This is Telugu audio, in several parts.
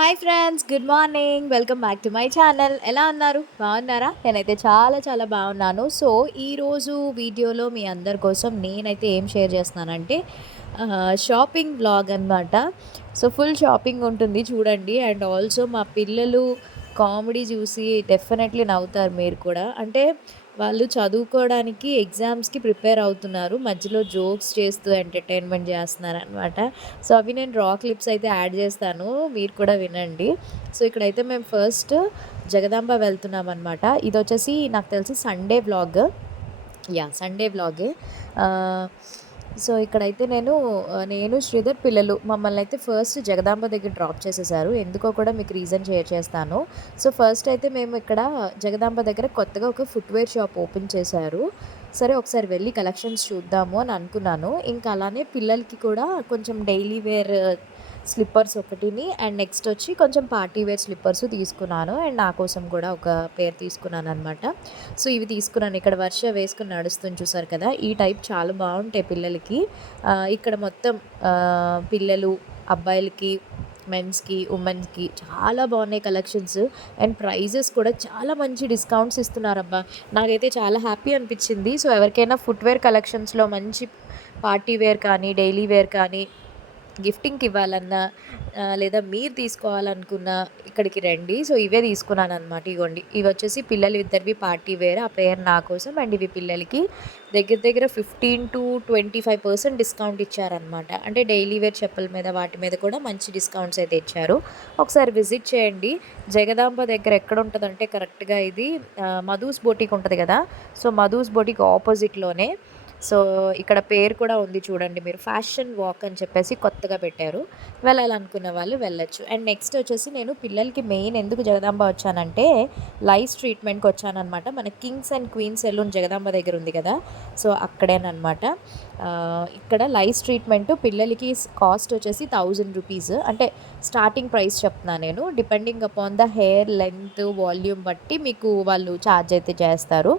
Hi friends, good morning. Welcome back to my channel. ఎలా ఉన్నారు? బాగున్నారా? నేనైతే చాలా చాలా బాగున్నాను. సో ఈరోజు వీడియోలో మీ అందరి కోసం నేనైతే ఏం షేర్ చేస్తున్నానంటే షాపింగ్ వ్లాగ్ అనమాట. సో ఫుల్ షాపింగ్ ఉంటుంది చూడండి. అండ్ ఆల్సో మా పిల్లలు కామెడీ చూసి డెఫినెట్లీ నవ్వుతారు మీరు కూడా. అంటే వాళ్ళు చదువుకోవడానికి ఎగ్జామ్స్కి ప్రిపేర్ అవుతున్నారు, మధ్యలో జోక్స్ చేస్తూ ఎంటర్టైన్మెంట్ చేస్తున్నారనమాట. సో అవి నేను రా క్లిప్స్ అయితే యాడ్ చేస్తాను, మీరు కూడా వినండి. సో ఇక్కడైతే మేము ఫస్ట్ జగదాంబ వెళ్తున్నాం అనమాట. ఇది వచ్చేసి నాకు తెలిసి సండే వ్లాగ్. సండే వ్లాగే. సో ఇక్కడైతే నేను శ్రీధర్ పిల్లలు మమ్మల్ని అయితే ఫస్ట్ జగదాంబ దగ్గర డ్రాప్ చేసేసారు. ఎందుకో కూడా మీకు రీజన్ షేర్ చేస్తాను. సో ఫస్ట్ అయితే మేము ఇక్కడ జగదాంబ దగ్గర కొత్తగా ఒక ఫుట్వేర్ షాప్ ఓపెన్ చేశారు. సరే ఒకసారి వెళ్ళి కలెక్షన్స్ చూద్దాము అని అనుకున్నాను. ఇంకా అలానే పిల్లలకి కూడా కొంచెం డైలీ వేర్ స్లిప్పర్స్ ఒకటిని, అండ్ నెక్స్ట్ వచ్చి కొంచెం పార్టీ వేర్ స్లిప్పర్స్ తీసుకున్నాను. అండ్ నా కోసం కూడా ఒక పేర్ తీసుకున్నాను అనమాట. సో ఇవి తీసుకున్నాను. ఇక్కడ వర్ష వేసుకుని నడుస్తుంది చూసారు కదా, ఈ టైప్ చాలా బాగుంటాయి పిల్లలకి. ఇక్కడ మొత్తం పిల్లలు, అబ్బాయిలకి, మెన్స్కి, ఉమెన్స్కి చాలా బాగున్నాయి కలెక్షన్స్. అండ్ ప్రైజెస్ కూడా చాలా మంచి డిస్కౌంట్స్ ఇస్తున్నారబ్బా. నాకైతే చాలా హ్యాపీ అనిపించింది. సో ఎవరికైనా ఫుట్వేర్ కలెక్షన్స్లో మంచి పార్టీ వేర్ కానీ, డైలీ వేర్ కానీ, గిఫ్టింగ్కి ఇవ్వాలన్నా లేదా మీరు తీసుకోవాలనుకున్న ఇక్కడికి రండి. సో ఇవే తీసుకున్నాను అనమాట. ఇవ్వండి, ఇవి వచ్చేసి పిల్లలు ఇద్దరివి పార్టీ వేర్, ఆ పేరు నా కోసం. అండ్ ఇవి పిల్లలకి దగ్గర దగ్గర 15-25% డిస్కౌంట్ ఇచ్చారనమాట. అంటే డైలీ వేర్ చెప్పుల మీద వాటి మీద కూడా మంచి డిస్కౌంట్స్ అయితే ఇచ్చారు. ఒకసారి విజిట్ చేయండి. జగదాంబ దగ్గర ఎక్కడ ఉంటుందంటే కరెక్ట్గా ఇది మధుస్ బొటిక్ ఉంటుంది కదా, సో మధుస్ బొటిక్ ఆపోజిట్లోనే. సో ఇక్కడ పేరు కూడా ఉంది చూడండి మీరు, ఫ్యాషన్ వాక్ అని చెప్పేసి కొత్తగా పెట్టారు. వెళ్ళాలనుకున్న వాళ్ళు వెళ్ళొచ్చు. అండ్ నెక్స్ట్ వచ్చేసి నేను పిల్లలకి మెయిన్ ఎందుకు జగదాంబ వచ్చానంటే లైస్ ట్రీట్మెంట్కి వచ్చానమాట. మన kings and queens salon Jagadamba దగ్గర ఉంది కదా, సో అక్కడేనమాట. ఇక్కడ లైస్ ట్రీట్మెంట్ పిల్లలకి కాస్ట్ వచ్చేసి 1000 రూపీస్. అంటే స్టార్టింగ్ ప్రైస్ చెప్తున్నాను నేను. Depending upon the hair length, volume బట్టి మీకు వాళ్ళు ఛార్జ్ అయితే చేస్తారు.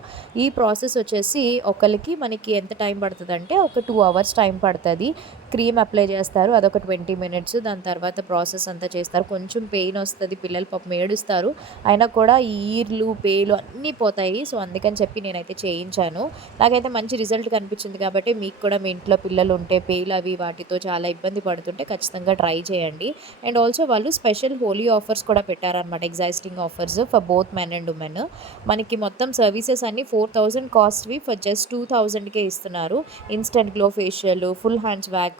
ఈ ప్రాసెస్ వచ్చేసి ఒకరికి మనకి ఎంత టైం పడుతుంది అంటే ఒక 2 అవర్స్ టైం పడుతుంది. క్రీమ్ అప్లై చేస్తారు, అదొక 20 మినిట్స్. దాని తర్వాత ప్రాసెస్ అంతా చేస్తారు. కొంచెం పెయిన్ వస్తుంది, పిల్లలు పాపం ఏడుస్తారు, అయినా కూడా ఈ ఈర్లు పేలు అన్నీ పోతాయి. సో అందుకని చెప్పి నేనైతే చేయించాను. నాకైతే మంచి రిజల్ట్ కనిపించింది. కాబట్టి మీకు కూడా మీ ఇంట్లో పిల్లలు ఉంటే పేలు అవి వాటితో చాలా ఇబ్బంది పడుతుంటే ఖచ్చితంగా ట్రై చేయండి. అండ్ ఆల్సో వాళ్ళు స్పెషల్ హోలీ ఆఫర్స్ కూడా పెట్టారనమాట, exciting offers for both men and women. మనకి మొత్తం సర్వీసెస్ అన్నీ 4000 కాస్ట్వి ఫర్ జస్ట్ 2000కే ఇస్తున్నారు. Instant glow facial, full hands wax,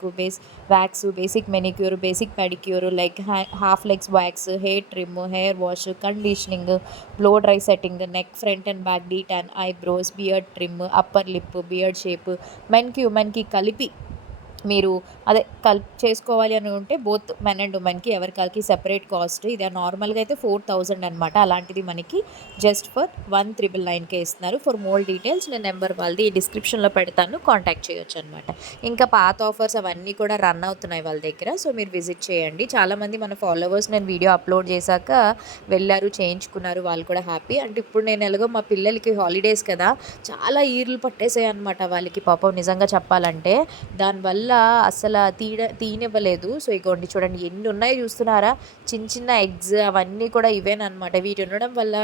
basic manicure, basic pedicure, like half legs wax, hair trim, hair wash, conditioning, blow dry setting, neck front and back detan, eyebrows, beard trim, upper lip, beard shape, మెన్కి ఉమెన్కి కలిపి మీరు చేసుకోవాలి అని ఉంటే బోత్ మెన్ అండ్ ఉమెన్కి ఎవరికాలకి సెపరేట్ కాస్ట్. ఇది నార్మల్గా అయితే 4000 అనమాట. అలాంటిది మనకి జస్ట్ ఫర్ 1999కే ఇస్తున్నారు. ఫర్ మోర్ డీటెయిల్స్ నేను నెంబర్ వాళ్ళది డిస్క్రిప్షన్లో పెడతాను, కాంటాక్ట్ చేయొచ్చు అనమాట. ఇంకా పాత ఆఫర్స్ అవన్నీ కూడా రన్ అవుతున్నాయి వాళ్ళ దగ్గర. సో మీరు విజిట్ చేయండి. చాలామంది మన ఫాలోవర్స్ నేను వీడియో అప్లోడ్ చేశాక వెళ్ళారు, చేయించుకున్నారు, వాళ్ళు కూడా హ్యాపీ. అంటే ఇప్పుడు నేను ఎలాగో మా పిల్లలకి హాలిడేస్ కదా, చాలా ఈర్లు పట్టేసాయి అనమాట వాళ్ళకి పాపం, నిజంగా చెప్పాలంటే. దానివల్ల అసలు తీనివ్వలేదు. సో ఇగోండి చూడండి ఎన్ని ఉన్నాయో చూస్తున్నారా, చిన్న చిన్న ఎగ్స్ అవన్నీ కూడా ఇవేనమాట. వీటి ఉండడం వల్ల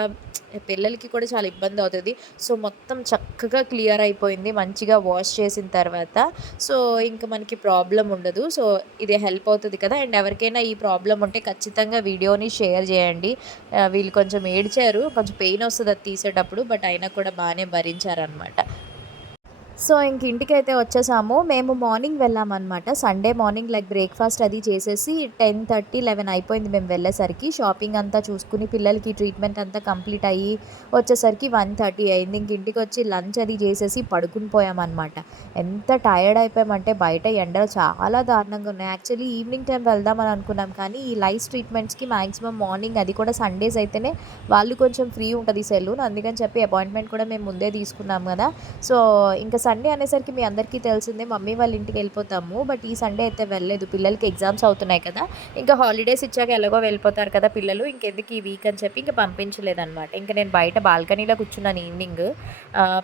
పిల్లలకి కూడా చాలా ఇబ్బంది అవుతుంది. సో మొత్తం చక్కగా క్లియర్ అయిపోయింది మంచిగా వాష్ చేసిన తర్వాత. సో ఇంకా మనకి ప్రాబ్లం ఉండదు. సో ఇది హెల్ప్ అవుతుంది కదా. అండ్ ఎవరికైనా ఈ ప్రాబ్లం ఉంటే ఖచ్చితంగా వీడియోని షేర్ చేయండి. వీళ్ళు కొంచెం ఏడ్చారు, కొంచెం పెయిన్ వస్తుంది అది తీసేటప్పుడు, బట్ అయినా కూడా బాగానే భరించారనమాట. సో ఇంక ఇంటికైతే వచ్చేసాము. మేము మార్నింగ్ వెళ్ళామన్నమాట. సండే మార్నింగ్ లైక్ బ్రేక్ఫాస్ట్ అది చేసేసి 10:30-11 అయిపోయింది మేము వెళ్ళేసరికి. షాపింగ్ అంతా చూసుకుని పిల్లలకి ట్రీట్మెంట్ అంతా కంప్లీట్ అయ్యి వచ్చేసరికి 1:30 అయింది. ఇంక ఇంటికి వచ్చి లంచ్ అది చేసేసి పడుకుని పోయామన్నమాట. ఎంత టైర్డ్ అయిపోయామంటే బయట ఎండలు చాలా దారుణంగా ఉన్నాయి. యాక్చువల్లీ ఈవినింగ్ టైం వెళ్దామని అనుకున్నాం, కానీ ఈ లైస్ ట్రీట్మెంట్స్కి మ్యాక్సిమం మార్నింగ్, అది కూడా సండేస్ అయితేనే వాళ్ళు కొంచెం ఫ్రీ ఉంటుంది సెలూన్, అందుకని చెప్పి అపాయింట్మెంట్ కూడా మేము ముందే తీసుకున్నాం కదా. సో ఇంకా సండే అనేసరికి మీ అందరికీ తెలిసిందే మమ్మీ వాళ్ళ ఇంటికి వెళ్ళిపోతాము. బట్ ఈ సండే అయితే వెళ్ళలేదు. పిల్లలకి ఎగ్జామ్స్ అవుతున్నాయి కదా! ఇంకా హాలిడేస్ ఇచ్చాక ఎలాగో వెళ్ళిపోతారు కదా పిల్లలు. ఇంకెందుకు ఈ వీక్ అని చెప్పి ఇంక పంపించలేదనమాట. ఇంక నేను బయట బాల్కనీలో కూర్చున్నాను ఈవినింగ్.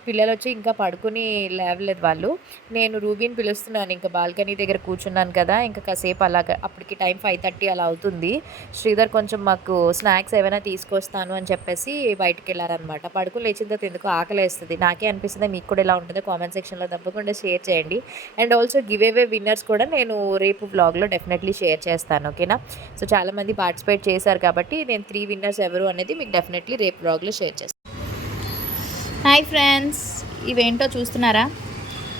పిల్లలొచ్చి ఇంకా పడుకొని లేవలేదు వాళ్ళు. నేను రూబీని పిలుస్తున్నాను. ఇంక బాల్కనీ దగ్గర కూర్చున్నాను కదా! ఇంక కాసేపు అలాగా అప్పటికి టైం 5:30 అలా అవుతుంది. శ్రీధర్ కొంచెం మాకు స్నాక్స్ ఏవైనా తీసుకొస్తాను అని చెప్పేసి బయటికెళ్లారనమాట. పడుకొని లేచిన తర్వాత ఎందుకో ఆకలేస్తది. నాకే అనిపిస్తది మీకు కూడా ఇలా ఉంటదో కామెంట్ సెక్షన్‌లో తప్పకుండా షేర్ చేయండి. And also give away winners కూడా నేను రేపు వ్లాగ్‌లో డెఫినెట్‌లీ షేర్ చేస్తాను. ఓకేనా? సో చాలామంది పార్టిసిపేట్ చేశారు కాబట్టి నేను 3 విన్నర్స్ ఎవరు అనేది మీకు డెఫినెట్‌లీ రేపు వ్లాగ్‌లో షేర్ చేస్తాను. హాయ్ ఫ్రెండ్స్, ఇవేంటో చూస్తున్నారా?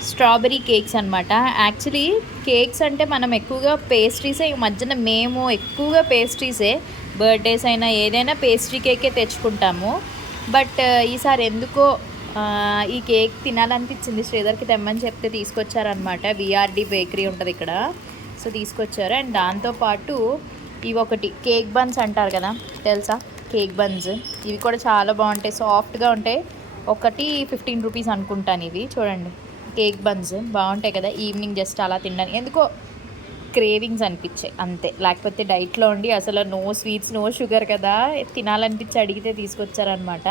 స్ట్రాబెర్రీ కేక్స్ అనమాట. యాక్చువల్లీ కేక్స్ అంటే మనం ఎక్కువగా పేస్ట్రీసే ఈ మధ్యన మేము ఎక్కువగా పేస్ట్రీసే బర్త్డేస్ అయినా ఏదైనా పేస్ట్రీ కేకే తెచ్చుకుంటాము. బట్ ఈసారి ఎందుకో ఈ కేక్ తినాలనిపించింది. శ్రీధర్కి తెమ్మని చెప్తే తీసుకొచ్చారనమాట. విఆర్డి బేకరీ ఉంటుంది ఇక్కడ. సో తీసుకొచ్చారు. అండ్ దాంతోపాటు ఇవి ఒకటి కేక్ బన్స్ అంటారు కదా, తెలుసా? కేక్ బన్స్ ఇవి కూడా చాలా బాగుంటాయి, సాఫ్ట్గా ఉంటాయి. ఒకటి 15 రూపీస్ అనుకుంటాను. ఇవి చూడండి, కేక్ బన్స్ బాగుంటాయి కదా. ఈవినింగ్ జస్ట్ అలా తినడానికి ఎందుకో క్రేవింగ్స్ అనిపించాయి అంతే. లేకపోతే డైట్లో ఉండి అసలు నో స్వీట్స్ నో షుగర్ కదా, తినాలనిపించి అడిగితే తీసుకొచ్చారనమాట.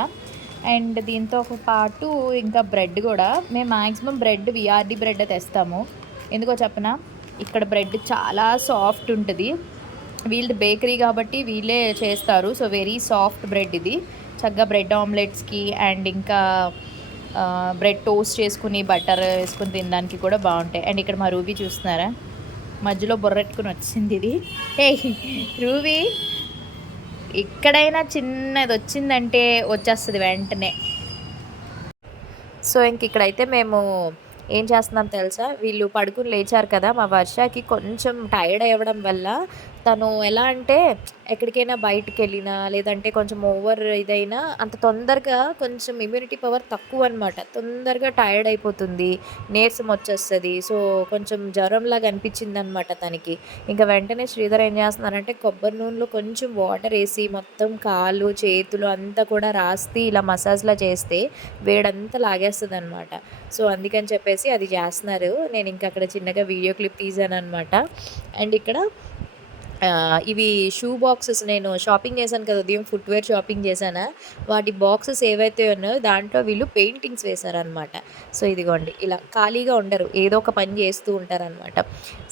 అండ్ దీంతో పాటు ఇంకా బ్రెడ్ కూడా. మేము మ్యాక్సిమం బ్రెడ్ విఆర్డి బ్రెడ్ తెస్తాము. ఎందుకో చెప్పనా, ఇక్కడ బ్రెడ్ చాలా సాఫ్ట్ ఉంటుంది. వీళ్ళది బేకరీ కాబట్టి వీళ్ళే చేస్తారు. సో వెరీ సాఫ్ట్ బ్రెడ్ ఇది. చక్కగా బ్రెడ్ ఆమ్లెట్స్కి అండ్ ఇంకా బ్రెడ్ టోస్ట్ చేసుకుని బటర్ వేసుకుని తినడానికి కూడా బాగుంటాయి. అండ్ ఇక్కడ మా రూబీ చూస్తున్నారా, మధ్యలో బొర్రెట్టుకుని వచ్చింది ఇది. ఏ రూబీ, ఎక్కడైనా చిన్నది వచ్చిందంటే వచ్చేస్తుంది వెంటనే. సో ఇంక ఇక్కడైతే మేము ఏం చేస్తున్నాం తెలుసా, వీళ్ళు పడుకుని లేచారు కదా. మా వర్షకి కొంచెం టైర్డ్ అవ్వడం వల్ల తను ఎలా అంటే ఎక్కడికైనా బయటికి వెళ్ళినా లేదంటే కొంచెం ఓవర్ ఇదైనా అంత తొందరగా కొంచెం ఇమ్యూనిటీ పవర్ తక్కువ అనమాట. తొందరగా టైర్డ్ అయిపోతుంది, నీరసం వచ్చేస్తుంది. సో కొంచెం జ్వరంలాగా అనిపించింది అనమాట తనకి. ఇంకా వెంటనే శ్రీధర్ ఏం చేస్తున్నారంటే కొబ్బరి నూనెలో కొంచెం వాటర్ వేసి మొత్తం కాళ్ళు చేతులు అంతా కూడా రాస్తే ఇలా మసాజ్లా చేస్తే వేడంతా లాగేస్తుంది అనమాట. సో అందుకని చెప్పేసి అది చేస్తున్నారు. నేను ఇంకా అక్కడ చిన్నగా వీడియో క్లిప్ తీసాను అనమాట. అండ్ ఇక్కడ ఇవి షూ బాక్సెస్ నేను షాపింగ్ చేశాను కదా, ఉదయం ఫుట్వేర్ షాపింగ్ చేశానా, వాటి బాక్సెస్ ఏవైతే ఉన్నాయో దాంట్లో వీళ్ళు పెయింటింగ్స్ వేశారనమాట. సో ఇదిగోండి, ఇలా ఖాళీగా ఉండరు, ఏదో ఒక పని చేస్తూ ఉంటారనమాట.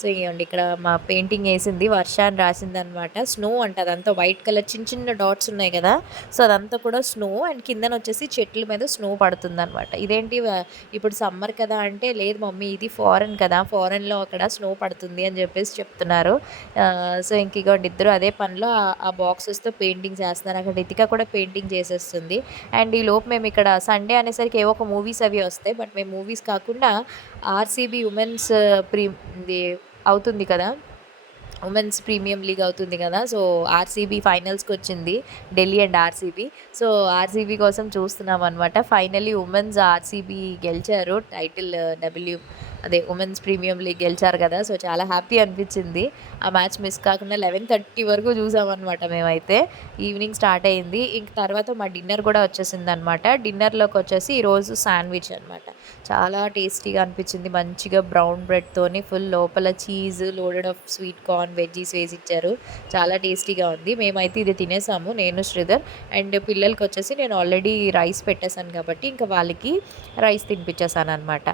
సో ఇదిగోండి, ఇక్కడ మా పెయింటింగ్ వేసింది వర్ష అని రాసిందనమాట. స్నో అంట, అదంతా వైట్ కలర్ చిన్న చిన్న డాట్స్ ఉన్నాయి కదా, సో అదంతా కూడా స్నో. అండ్ కిందన వచ్చేసి చెట్ల మీద స్నో పడుతుందనమాట. ఇదేంటి ఇప్పుడు సమ్మర్ కదా అంటే, లేదు మమ్మీ ఇది ఫారెన్ కదా, ఫారెన్లో అక్కడ స్నో పడుతుంది అని చెప్పేసి చెప్తున్నారు. సో ఇంక ఇగోండి ఇద్దరు అదే పనిలో ఆ బాక్సెస్తో పెయింటింగ్స్ వేస్తున్నారు. అక్కడ రితిక కూడా పెయింటింగ్ చేసేస్తుంది. అండ్ ఈ లోపు మేము ఇక్కడ సండే అనేసరికి ఏవో ఒక మూవీస్ అవి వస్తాయి. బట్ మేము మూవీస్ కాకుండా ఆర్సీబీ ఉమెన్స్ ఇది అవుతుంది కదా, ఉమెన్స్ ప్రీమియం లీగ్ అవుతుంది కదా. సో ఆర్సీబీ ఫైనల్స్కి వచ్చింది, Delhi and RCB. So RCB కోసం చూస్తున్నాం అనమాట. ఫైనల్లీ ఉమెన్స్ ఆర్సీబీ గెలిచారు టైటిల్, ఉమెన్స్ ప్రీమియం లీగ్ గెలిచారు కదా. సో చాలా హ్యాపీ అనిపించింది. ఆ మ్యాచ్ మిస్ కాకుండా 11:30 వరకు చూసామన్నమాట మేమైతే. ఈవినింగ్ స్టార్ట్ అయింది. ఇంక తర్వాత మా డిన్నర్ కూడా వచ్చేసింది అనమాట. డిన్నర్లోకి వచ్చేసి ఈరోజు శాండ్విచ్ అనమాట. చాలా టేస్టీగా అనిపించింది. మంచిగా బ్రౌన్ బ్రెడ్తోని ఫుల్ లోపల cheese loaded of sweet corn veggies వేసి ఇచ్చారు. చాలా టేస్టీగా ఉంది. మేమైతే ఇది తినేసాము, నేను శ్రీధర్. అండ్ పిల్లలకి వచ్చేసి నేను ఆల్రెడీ రైస్ పెట్టేశాను కాబట్టి ఇంకా వాళ్ళకి రైస్ తినిపించేసాను అనమాట.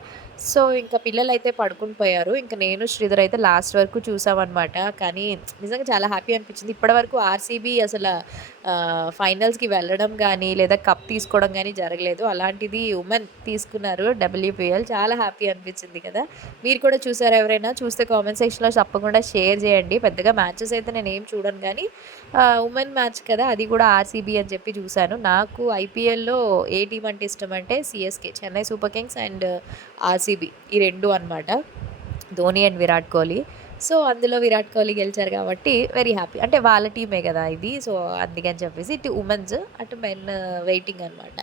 సో ఇంకా పిల్లలు అయితే పడుకుని పోయారు. ఇంకా నేను శ్రీధర్ అయితే లాస్ట్ వరకు చూసామన్నమాట. కానీ నిజంగా చాలా హ్యాపీ అనిపించింది. ఇప్పటివరకు ఆర్సీబీ అసలు ఫైనల్స్కి వెళ్ళడం కానీ లేదా కప్ తీసుకోవడం కానీ జరగలేదు. అలాంటిది ఉమెన్ తీసుకున్నారు డబ్ల్యూపీఎల్. చాలా హ్యాపీ అనిపించింది కదా. మీరు కూడా చూసారు ఎవరైనా? చూస్తే కామెంట్ సెక్షన్లో తప్పకుండా షేర్ చేయండి. పెద్దగా మ్యాచెస్ అయితే నేను ఏం చూడను కానీ ఉమెన్ మ్యాచ్ కదా, అది కూడా ఆర్సీబీ అని చెప్పి చూశాను. నాకు ఐపీఎల్లో ఏ టీం అంటే ఇష్టం అంటే CSK, Chennai super Kings and RCB, ఈ రెండు అనమాట. ధోని అండ్ విరాట్ కోహ్లీ. సో అందులో విరాట్ కోహ్లీ గెలిచారు కాబట్టి వెరీ హ్యాపీ. అంటే వాళ్ళ టీమే కదా ఇది, సో అందుకని చెప్పేసి ఇటు ఉమెన్స్ అటు మెన్ వెయిటింగ్ అనమాట.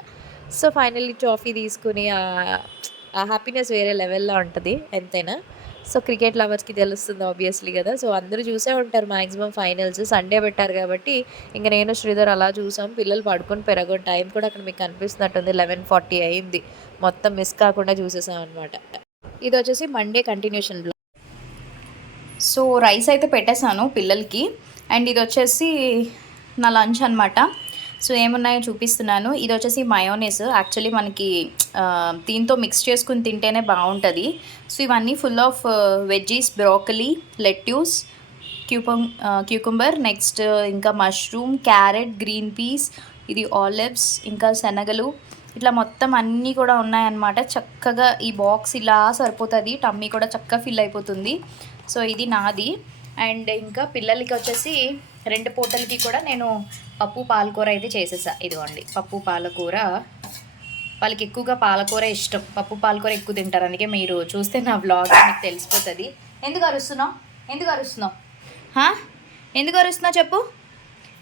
సో ఫైనల్లీ ట్రోఫీ తీసుకుని ఆ హ్యాపీనెస్ వేరే లెవెల్లో ఉంటుంది ఎంతైనా. సో క్రికెట్ లవర్స్‌కి తెలుస్తుంది ఆబ్వియస్‌లీ కదా! సో అందరూ చూసే ఉంటారు మాక్సిమం ఫైనల్స్. సండే పెట్టారు కాబట్టి ఇంక నేను శ్రీధర్ అలా చూసాం. పిల్లలు పడుకొని పెరగని టైం కూడా అక్కడ మీకు కనిపిస్తున్నట్టుంది 11:40 అయింది. మొత్తం మిస్ కాకుండా చూసేసామనమాట. ఇదొచ్చేసి Monday continuation blog. So rice అయితే పెట్టేశాను పిల్లలకి. అండ్ ఇదొచ్చేసి నా లంచ్ అనమాట. సో ఏమున్నాయో చూపిస్తున్నాను. ఇది వచ్చేసి మయోనీస్. యాక్చువల్లీ మనకి దీంతో మిక్స్ చేసుకుని తింటేనే బాగుంటుంది. సో ఇవన్నీ full of veggies, broccoli, lettuce, cucumber, next ఇంకా మష్రూమ్, క్యారెట్, గ్రీన్ పీస్, ఇది ఆలివ్స్, ఇంకా శనగలు, ఇట్లా మొత్తం అన్నీ కూడా ఉన్నాయన్నమాట. చక్కగా ఈ బాక్స్ ఇలా సరిపోతుంది. టమ్మీ కూడా చక్కగా ఫిల్ అయిపోతుంది. సో ఇది నాది. అండ్ ఇంకా పిల్లలకి వచ్చేసి 2 పూటలకి కూడా నేను పప్పు పాలకూర అయితే చేసేసా. ఇదిగోండి పప్పు పాలకూర. వాళ్ళకి ఎక్కువగా పాలకూర ఇష్టం. పప్పు పాలకూర ఎక్కువ తింటారు. అందుకే మీరు చూస్తే నా వ్లాగ్ మీకు తెలిసిపోతుంది. ఎందుకు అరుస్తున్నావు? ఎందుకు అరుస్తున్నావు? ఎందుకు అరుస్తున్నావు చెప్పు.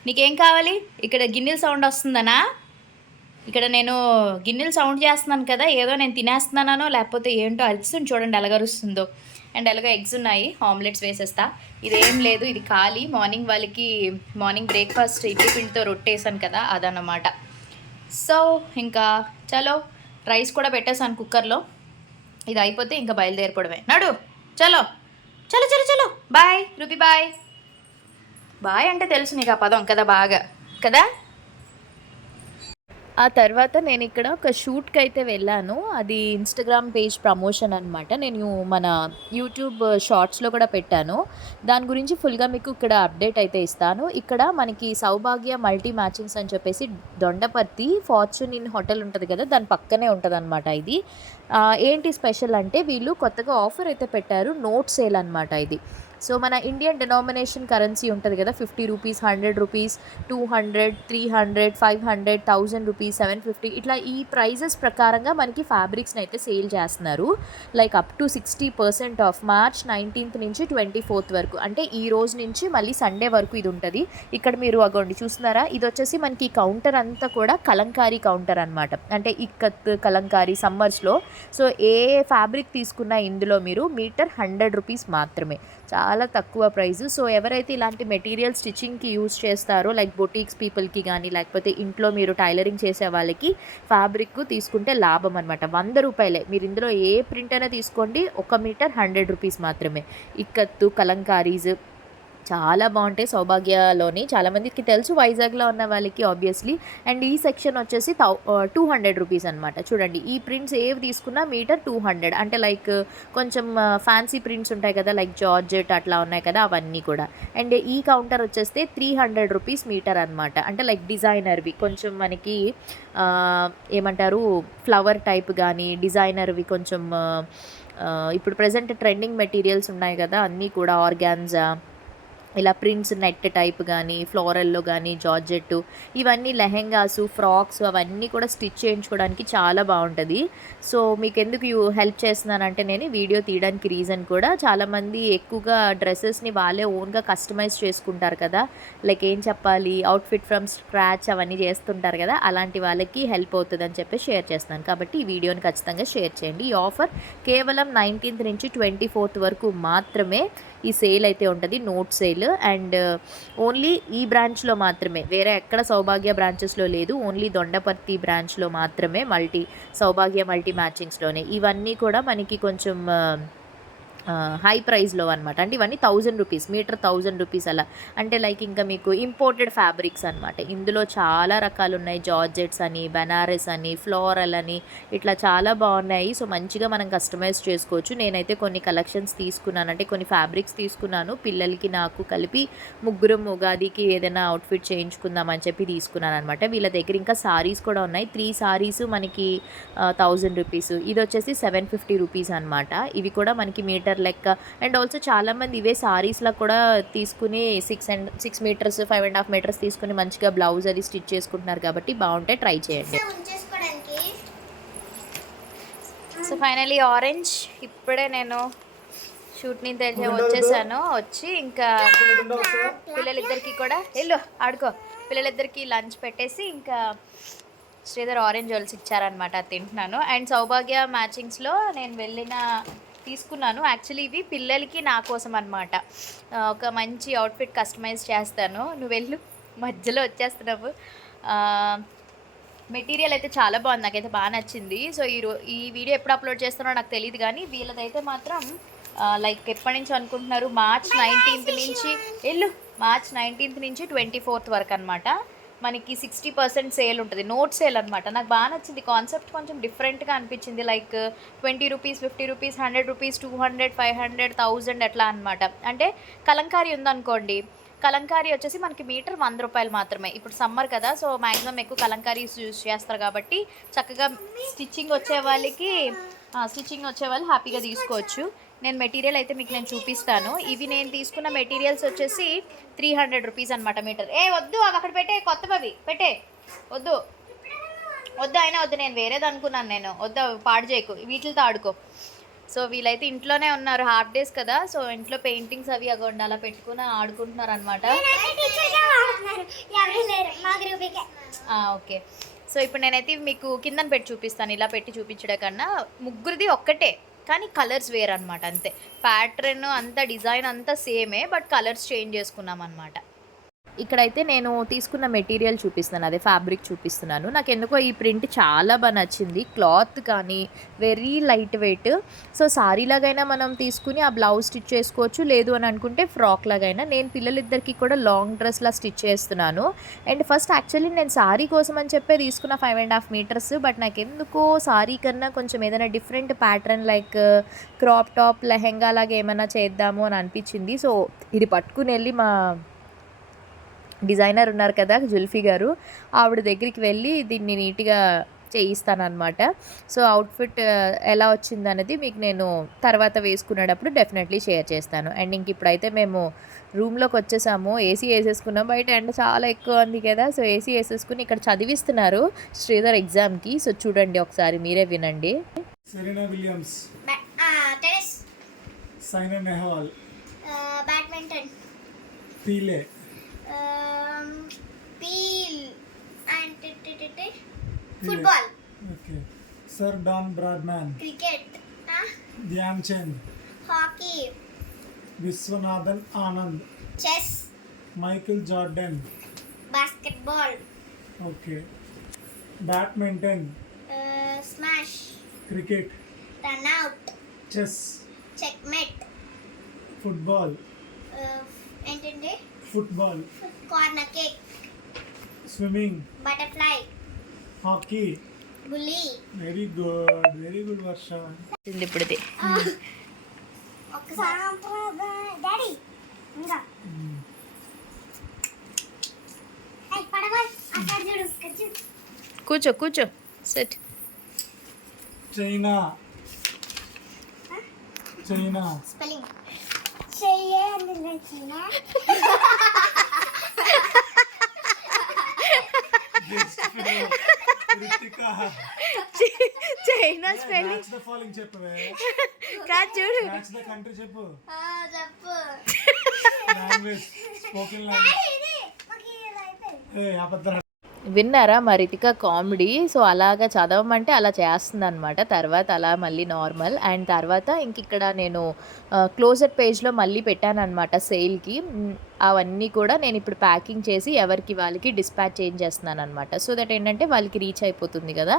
నీకేం కావాలి? ఇక్కడ గిన్నెల సౌండ్ వస్తుందనా? ఇక్కడ నేను గిన్నెలు సౌండ్ చేస్తున్నాను కదా, ఏదో నేను తినేస్తున్నానో లేకపోతే ఏంటో అరుస్తుంది. చూడండి ఎలాగరుస్తుందో. అండ్ అలాగే ఎగ్స్ ఉన్నాయి, ఆమ్లెట్స్ వేసేస్తా. ఇదేం లేదు, ఇది ఖాళీ. మార్నింగ్ వాళ్ళకి మార్నింగ్ బ్రేక్ఫాస్ట్ ఇడ్లీ పిండితో రొట్టేసాను కదా, అదన్నమాట. సో ఇంకా చలో రైస్ కూడా పెట్టేసాను కుక్కర్లో. ఇది అయిపోతే ఇంకా బయలుదేరిపోవడమే. నడు చలో చలో చలో చలో. Bye rupee, bye. బాయ్ అంటే తెలుసు నీకు ఆ పదం కదా, బాగా కదా. ఆ తర్వాత నేను ఇక్కడ ఒక షూట్కి అయితే వెళ్ళాను. అది ఇన్స్టాగ్రామ్ పేజ్ ప్రమోషన్ అనమాట. నేను మన యూట్యూబ్ షార్ట్స్లో కూడా పెట్టాను. దాని గురించి ఫుల్గా మీకు ఇక్కడ అప్డేట్ అయితే ఇస్తాను. ఇక్కడ మనకి సౌభాగ్య మల్టీ మ్యాచింగ్స్ అని చెప్పేసి దొండపర్తి ఫార్చ్యూన్ ఇన్ హోటల్ ఉంటుంది కదా, దాని పక్కనే ఉంటుంది అనమాట. ఇది ఏంటి స్పెషల్ అంటే వీళ్ళు కొత్తగా ఆఫర్ అయితే పెట్టారు. నోట్ సేల్ అనమాట ఇది. సో మన ఇండియన్ డినామినేషన్ కరెన్సీ ఉంటుంది కదా, 50 రూపీస్, 100 రూపీస్, 200, 300, 500, 1000 రూపీస్, 750, ఇట్లా ఈ ప్రైజెస్ ప్రకారంగా మనకి ఫ్యాబ్రిక్స్ని అయితే సేల్ చేస్తున్నారు. Like up to 60% of March 19th నుంచి 24th వరకు. అంటే ఈ రోజు నుంచి మళ్ళీ సండే వరకు ఇది ఉంటుంది. ఇక్కడ మీరు అగోండి చూస్తున్నారా, ఇది వచ్చేసి మనకి కౌంటర్ అంతా కూడా కలంకారీ కౌంటర్ అనమాట. అంటే ఇక్కత్ కలంకారీ సమ్మర్స్లో. సో ఏ ఫ్యాబ్రిక్ తీసుకున్నా ఇందులో మీరు మీటర్ 100 రూపీస్ మాత్రమే, చాలా తక్కువ ప్రైస్. సో ఎవరైతే ఇలాంటి మెటీరియల్ స్టిచ్చింగ్కి యూజ్ చేస్తారో, లైక్ బొటీక్స్ పీపుల్కి కానీ లేకపోతే ఇంట్లో మీరు టైలరింగ్ చేసే వాళ్ళకి ఫ్యాబ్రిక్ తీసుకుంటే లాభం అనమాట. 100 రూపాయలే. మీరు ఇందులో ఏ ప్రింట్ అయినా తీసుకోండి, 1 మీటర్ 100 రూపీస్ మాత్రమే. ఇక్కత్తు కలంకారీస్ చాలా బాగుంటాయి సౌభాగ్యలోని. చాలామందికి తెలుసు, వైజాగ్లో ఉన్న వాళ్ళకి ఆబ్వియస్లీ. అండ్ ఈ సెక్షన్ వచ్చేసి 200 రూపీస్ అనమాట. చూడండి ఈ ప్రింట్స్ ఏవి తీసుకున్నా మీటర్ 200. అంటే లైక్ కొంచెం ఫ్యాన్సీ ప్రింట్స్ ఉంటాయి కదా, లైక్ జార్జెట్ అట్లా ఉన్నాయి కదా, అవన్నీ కూడా. అండ్ ఈ కౌంటర్ వచ్చేస్తే 300 రూపీస్ మీటర్ అనమాట. అంటే లైక్ డిజైనర్వి కొంచెం మనకి ఏమంటారు, ఫ్లవర్ టైప్ కానీ డిజైనర్వి కొంచెం ఇప్పుడు ప్రజెంట్ ట్రెండింగ్ మెటీరియల్స్ ఉన్నాయి కదా, అన్నీ కూడా ఆర్గాన్జా, ఇలా ప్రింట్స్ నెట్ టైప్ కానీ ఫ్లోరల్లో కానీ జార్జెట్, ఇవన్నీ లెహెంగాసు, ఫ్రాక్స్ అవన్నీ కూడా స్టిచ్ చేయించుకోవడానికి చాలా బాగుంటుంది. సో మీకు ఎందుకు హెల్ప్ చేస్తున్నానంటే నేను వీడియో తీయడానికి రీజన్ కూడా, చాలామంది ఎక్కువగా డ్రెస్సెస్ని వాళ్ళే ఓన్గా కస్టమైజ్ చేసుకుంటారు కదా, లైక్ ఏం చెప్పాలి, అవుట్ఫిట్ ఫ్రమ్ స్క్రాచ్ అవన్నీ చేస్తుంటారు కదా, అలాంటి వాళ్ళకి హెల్ప్ అవుతుంది అని చెప్పి షేర్ చేస్తున్నాను. కాబట్టి ఈ వీడియోని ఖచ్చితంగా షేర్ చేయండి. ఈ ఆఫర్ కేవలం 19th నుంచి 24th వరకు మాత్రమే ఈ సేల్ అయితే ఉంటుంది, నోట్ సేల్. అండ్ ఓన్లీ ఈ బ్రాంచ్లో మాత్రమే, వేరే ఎక్కడ సౌభాగ్య బ్రాంచెస్లో లేదు, ఓన్లీ దొండపర్తి బ్రాంచ్లో మాత్రమే, సౌభాగ్య మల్టీ మ్యాచింగ్స్లోనే. ఇవన్నీ కూడా మనకి కొంచెం హై ప్రైస్లో అనమాట. అంటే ఇవన్నీ 1000 రూపీస్ మీటర్, 1000 రూపీస్ అలా. అంటే లైక్ ఇంకా మీకు ఇంపోర్టెడ్ ఫ్యాబ్రిక్స్ అనమాట. ఇందులో చాలా రకాలు ఉన్నాయి, జార్జెట్స్ అని, బెనారస్ అని, ఫ్లోరల్ అని, ఇట్లా చాలా బాగున్నాయి. సో మంచిగా మనం కస్టమైజ్ చేసుకోవచ్చు. నేనైతే కొన్ని కలెక్షన్స్ తీసుకున్నాను, అంటే కొన్ని ఫ్యాబ్రిక్స్ తీసుకున్నాను. పిల్లలకి నాకు కలిపి ముగ్గురం ఉగాదికి ఏదైనా అవుట్ఫిట్ చేయించుకుందామని చెప్పి తీసుకున్నాను అనమాట. వీళ్ళ దగ్గర ఇంకా సారీస్ కూడా ఉన్నాయి. 3 సారీస్ మనకి 1000 రూపీస్. ఇది వచ్చేసి 750 రూపీస్ అనమాట. ఇవి కూడా మనకి మీటర్ లెక్క. అండ్ ఆల్సో చాలామంది ఇవే సారీస్లో కూడా తీసుకుని 6 మీటర్స్ 5.5 మీటర్స్ తీసుకుని మంచిగా బ్లౌజ్ అది స్టిచ్ చేసుకుంటున్నారు కాబట్టి బాగుంటాయి, ట్రై చేయండి. సో ఫైనలీ ఆరెంజ్ ఇప్పుడే నేను షూట్ని తెచ్చి వచ్చేసాను. వచ్చి ఇంకా పిల్లలిద్దరికి కూడా ఆడుకో, పిల్లలిద్దరికి లంచ్ పెట్టేసి ఇంకా శ్రీధర్ ఆరెంజ్ జోల్స్ ఇచ్చారనమాట, అది తింటున్నాను. అండ్ సౌభాగ్య మ్యాచింగ్స్లో నేను వెళ్ళిన తీసుకున్నాను. యాక్చువల్లీ ఇవి పిల్లలకి నా కోసం అనమాట. ఒక మంచి అవుట్ఫిట్ కస్టమైజ్ చేస్తాను. నువ్వు వెళ్ళు, మధ్యలో వచ్చేస్తున్నావు. మెటీరియల్ అయితే చాలా బాగుంది, నాకైతే బాగా నచ్చింది. సో ఈ వీడియో ఎప్పుడు అప్లోడ్ చేస్తానో నాకు తెలియదు, కానీ వీళ్ళదైతే మాత్రం లైక్ ఎప్పటి నుంచి అనుకుంటున్నారు, మార్చ్ 19th నుంచి మార్చ్ 19th నుంచి 24th వరకు అనమాట. మనకి 60% సేల్ ఉంటుంది, నోట్ సేల్ అనమాట. నాకు బాగా నచ్చింది కాన్సెప్ట్, కొంచెం డిఫరెంట్గా అనిపించింది. లైక్ 20 రూపీస్, 50 రూపీస్, 100 రూపీస్, 200, 500, 1000 అట్లా అనమాట. అంటే కలంకారీ ఉందనుకోండి, కలంకారీ వచ్చేసి మనకి మీటర్ 100 రూపాయలు మాత్రమే. ఇప్పుడు సమ్మర్ కదా, సో మ్యాక్సిమం ఎక్కువ కలంకారీస్ యూజ్ చేస్తారు కాబట్టి చక్కగా స్టిచ్చింగ్ వచ్చే వాళ్ళు హ్యాపీగా తీసుకోవచ్చు. నేను మెటీరియల్ అయితే మీకు నేను చూపిస్తాను. ఇవి నేను తీసుకున్న మెటీరియల్స్ వచ్చేసి 300 రూపీస్ అనమాట మీటర్. వద్దు, అవి అక్కడ పెట్టే, కొత్తవి పెట్టే, వద్దు అయినా వద్దు, నేను వేరేది అనుకున్నాను. నేను వద్దు, పాడు చేయకు, వీటితో ఆడుకో. సో వీళ్ళైతే ఇంట్లోనే ఉన్నారు, హాఫ్ డేస్ కదా, సో ఇంట్లో పెయింటింగ్స్ అవి అగొండి అలా పెట్టుకుని ఆడుకుంటున్నారు అనమాట. ఓకే, సో ఇప్పుడు నేనైతే మీకు కిందన పెట్టి చూపిస్తాను. ఇలా పెట్టి చూపించడం కన్నా ముగ్గురిది ఒక్కటే, కానీ కలర్స్ వేరు అనమాట. అంతే, ప్యాటర్న్ అంతా డిజైన్ అంతా సేమే, బట్ కలర్స్ చేంజ్ చేసుకున్నాం అనమాట. ఇక్కడైతే నేను తీసుకున్న మెటీరియల్ చూపిస్తున్నాను, అదే ఫ్యాబ్రిక్ చూపిస్తున్నాను. నాకు ఎందుకో ఈ ప్రింట్ చాలా బాగా నచ్చింది. క్లాత్ కానీ very light weight. So sari లాగైనా మనం తీసుకుని ఆ బ్లౌజ్ స్టిచ్ చేసుకోవచ్చు, లేదు అని అనుకుంటే ఫ్రాక్ లాగైనా. నేను పిల్లలిద్దరికి కూడా లాంగ్ డ్రెస్లా స్టిచ్ చేస్తున్నాను. అండ్ ఫస్ట్ యాక్చువల్లీ నేను సారీ కోసం అని చెప్పే తీసుకున్న 5.5 మీటర్స్. బట్ నాకు ఎందుకో సారీ కన్నా కొంచెం ఏదైనా different pattern like crop top, lehenga లాగా ఏమైనా చేద్దాము అని అనిపించింది. సో ఇది పట్టుకుని వెళ్ళి మా డిజైనర్ ఉన్నారు కదా, జుల్ఫీ గారు, ఆవిడ దగ్గరికి వెళ్ళి దీన్ని నీట్గా చేయిస్తానమాట. సో అవుట్ఫిట్ ఎలా వచ్చింది అనేది మీకు నేను తర్వాత వేసుకునేటప్పుడు డెఫినెట్లీ షేర్ చేస్తాను. అండ్ ఇంక ఇప్పుడైతే మేము రూమ్లోకి వచ్చేసాము. ఏసీ వేసేసుకున్నాం, బయట ఎండ చాలా ఎక్కువ ఉంది కదా, సో ఏసీ వేసేసుకుని ఇక్కడ చదివిస్తున్నారు శ్రీధర్ ఎగ్జామ్కి. సో చూడండి ఒకసారి, మీరే వినండి. Serena Williams, Saina Nehwal, badminton, Pele, Pele and football, okay, sir Don Bradman, cricket, Dhyan Chand, hockey, Viswanathan Anand, chess, Michael Jordan, basketball, okay, badminton, smash, cricket, run out, chess, checkmate, football, ఏంటంటే football, corner kick, swimming, butterfly, hockey. బుల్లి. Very good Varsha. ఇప్పుడుది ఒక్కసారి డాడీ ఇంకా కూర్చో set. China spelling China spelling చెప్పవే, కాదు చూడు, కంట్రీ చెప్పు, చెప్పు. Language, spoken language. అబద్ధం. విన్నారా మా రితిక కామెడీ? సో అలాగా చదవమంటే అలా చేస్తుంది అనమాట. తర్వాత అలా మళ్ళీ నార్మల్. అండ్ తర్వాత ఇంక ఇక్కడ నేను క్లోజర్ పేజ్లో మళ్ళీ పెట్టాను అనమాట సేల్కి. అవన్నీ కూడా నేను ఇప్పుడు ప్యాకింగ్ చేసి ఎవరికి వాళ్ళకి డిస్పాచ్ చేస్తున్నాను అనమాట. సో దట్ ఏంటంటే వాళ్ళకి రీచ్ అయిపోతుంది కదా.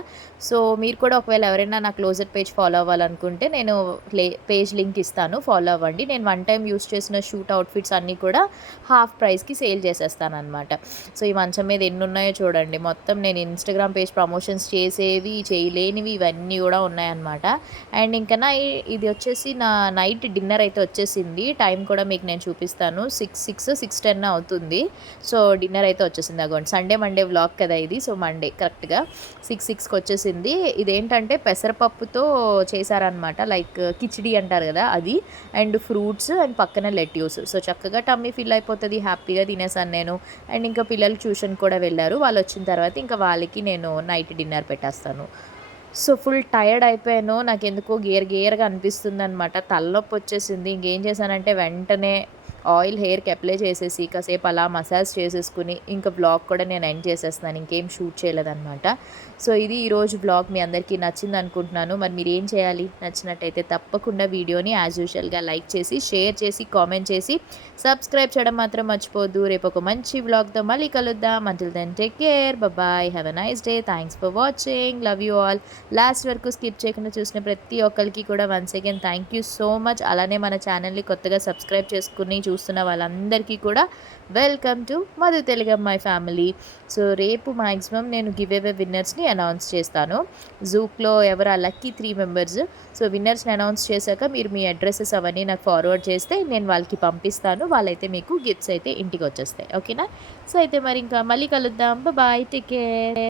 సో మీరు కూడా ఒకవేళ ఎవరైనా నా క్లోజర్ పేజ్ ఫాలో అవ్వాలనుకుంటే నేను పేజ్ లింక్ ఇస్తాను, ఫాలో అవ్వండి. నేను 1 టైం యూస్ చేసిన షూట్ అవుట్ఫిట్స్ అన్నీ కూడా హాఫ్ ప్రైస్కి సేల్ చేసేస్తాను అనమాట. సో ఈ మంచం మీద ఎన్ని ఉన్నాయో చూడండి. మొత్తం నేను ఇన్స్టాగ్రామ్ పేజ్ ప్రమోషన్స్ చేసేవి, చేయలేనివి ఇవన్నీ కూడా ఉన్నాయన్నమాట. అండ్ ఇంకా ఇది వచ్చేసి నా నైట్ డిన్నర్ అయితే వచ్చేసింది. టైం కూడా మీకు నేను చూపిస్తాను. 6:10 అవుతుంది. సో డిన్నర్ అయితే వచ్చేసింది. అగోండి, సండే మండే వ్లాగ్ కదా ఇది. సో మండే కరెక్ట్గా 6కి వచ్చేసింది. ఇదేంటంటే పెసరపప్పుతో చేశారనమాట, లైక్ కిచిడి అంటారు కదా అది. అండ్ ఫ్రూట్స్ అండ్ పక్కన లెట్యూస్. సో చక్కగా టమ్మీ ఫిల్ అయిపోతుంది, హ్యాపీగా తినేసాను నేను. అండ్ ఇంకా పిల్లలు ట్యూషన్ కూడా వెళ్ళారు. వాళ్ళు వచ్చిన తర్వాత ఇంకా వాళ్ళకి నేను నైట్ డిన్నర్ పెట్టేస్తాను. సో ఫుల్ టైర్డ్ అయిపోయాను. నాకు ఎందుకో గేర్గా అనిపిస్తుంది అనమాట, తలనొప్పి వచ్చేసింది. ఇంకేం చేశానంటే వెంటనే ఆయిల్ హెయిర్కి అప్లై చేసేసి కాసేపు అలా మసాజ్ చేసేసుకుని ఇంకా బ్లాగ్ కూడా నేను ఎండ్ చేసేస్తున్నాను, ఇంకేం షూట్ చేయలేదన్నమాట. సో ఇది ఈరోజు బ్లాగ్ మీ అందరికీ నచ్చింది అనుకుంటున్నాను. మరి మీరు ఏం చేయాలి, నచ్చినట్టయితే తప్పకుండా వీడియోని యాజ్ యూజువల్గా లైక్ చేసి షేర్ చేసి కామెంట్ చేసి సబ్స్క్రైబ్ చేయడం మాత్రం మర్చిపోవద్దు. రేపు ఒక మంచి బ్లాగ్తో మళ్ళీ కలుద్దాం. Until then take care, bye, have a nice day, thanks for watching, love you all. Last వరకు స్కిప్ చేయకుండా చూసిన ప్రతి ఒక్కరికి కూడా once again thank you so much. అలానే మన ఛానల్ని కొత్తగా సబ్స్క్రైబ్ చేసుకుని చూస్తున్న వాళ్ళందరికీ కూడా వెల్కమ్ టు మధు తెలుగమ్మాయి ఫ్యామిలీ. సో రేపు మ్యాక్సిమం నేను గివ్ అవే విన్నర్స్ని అనౌన్స్ చేస్తాను. జూక్లో ఎవరు ఆ లక్కీ 3 మెంబర్స్. సో విన్నర్స్ని అనౌన్స్ చేశాక మీరు మీ అడ్రసెస్ అవన్నీ నాకు ఫార్వర్డ్ చేస్తే నేను వాళ్ళకి పంపిస్తాను. వాళ్ళైతే మీకు గిఫ్ట్స్ అయితే ఇంటికి వచ్చేస్తాయి. ఓకేనా? సో అయితే మరి ఇంకా మళ్ళీ కలుద్దాం. Bye, take care.